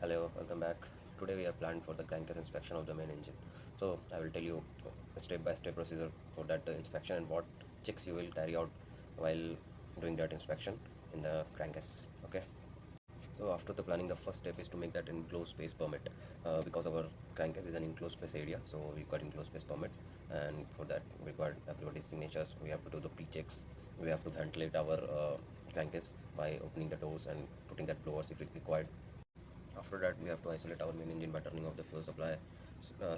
Hello, welcome back. Today we have planned for the crankcase inspection of the main engine. So I will tell you a step-by-step procedure for that inspection and what checks you will carry out while doing that inspection in the crankcase. Okay. So after the planning, the first step is to make that enclosed space permit. Because our crankcase is an enclosed space area, so we require enclosed space permit, and for that we require everybody's signatures. We have to do the pre-checks. We have to ventilate our crankcase by opening the doors and putting that blowers if required. After that, we have to isolate our main engine by turning off the fuel supply,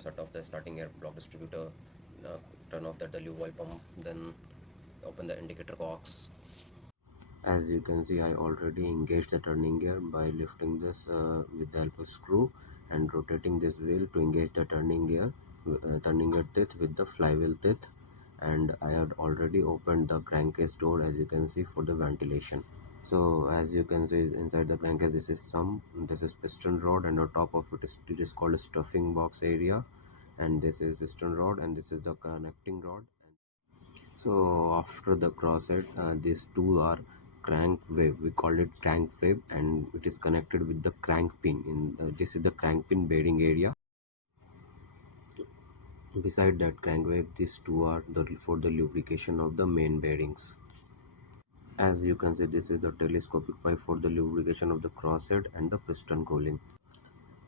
shut off the starting air block distributor, uh, turn off the lube oil pump, then open the indicator box. As you can see, I already engaged the turning gear by lifting this with the help of screw and rotating this wheel to engage the turning gear teeth with the flywheel teeth. And I had already opened the crankcase door, as you can see, for the ventilation. So as you can see inside the crankcase, this is piston rod, and on top of it is called a stuffing box area, and this is piston rod, and this is the connecting rod. So after the crosshead, these two are crank wave. We call it crank wave, and it is connected with the crank pin. This is the crank pin bearing area. Beside that crank wave, these two are for the lubrication of the main bearings. As you can see, this is the telescopic pipe for the lubrication of the crosshead and the piston cooling.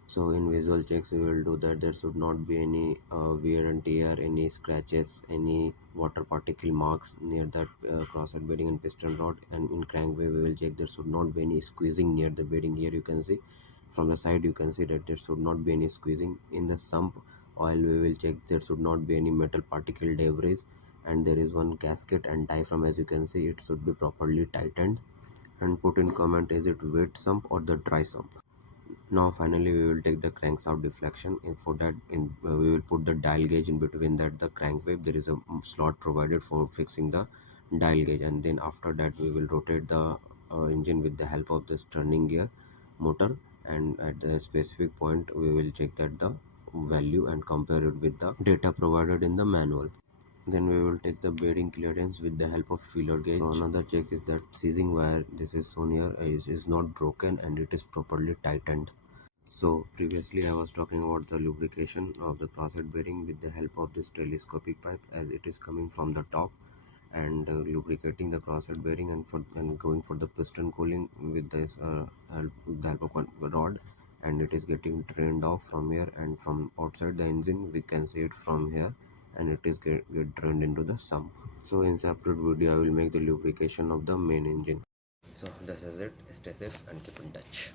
So in visual checks, we will do that there should not be any wear and tear, any scratches, any water particle marks near that crosshead bearing and piston rod. And in crank wave, we will check there should not be any squeezing near the bearing. Here you can see from the side, you can see that there should not be any squeezing. In the sump oil, we will check there should not be any metal particle debris, and there is one gasket and diaphragm. As you can see, it should be properly tightened. And put in comment, is it wet sump or the dry sump. Now finally we will take the crankshaft deflection. And for that, we will put the dial gauge in between that the crank wave. There is a slot provided for fixing the dial gauge, and then after that we will rotate the engine with the help of this turning gear motor, and at the specific point we will check that the value and compare it with the data provided in the manual. Then we will take the bearing clearance with the help of feeler gauge. So another check is that seizing wire, this is shown here, is not broken and it is properly tightened. So previously I was talking about the lubrication of the crosshead bearing with the help of this telescopic pipe, as it is coming from the top, and lubricating the crosshead bearing, and going for the piston cooling with this with the help of one rod, and it is getting drained off from here, and from outside the engine we can see it from here, and it is get drained into the sump. So in separate video I will make the lubrication of the main engine. So this is it. Stay safe and keep in touch.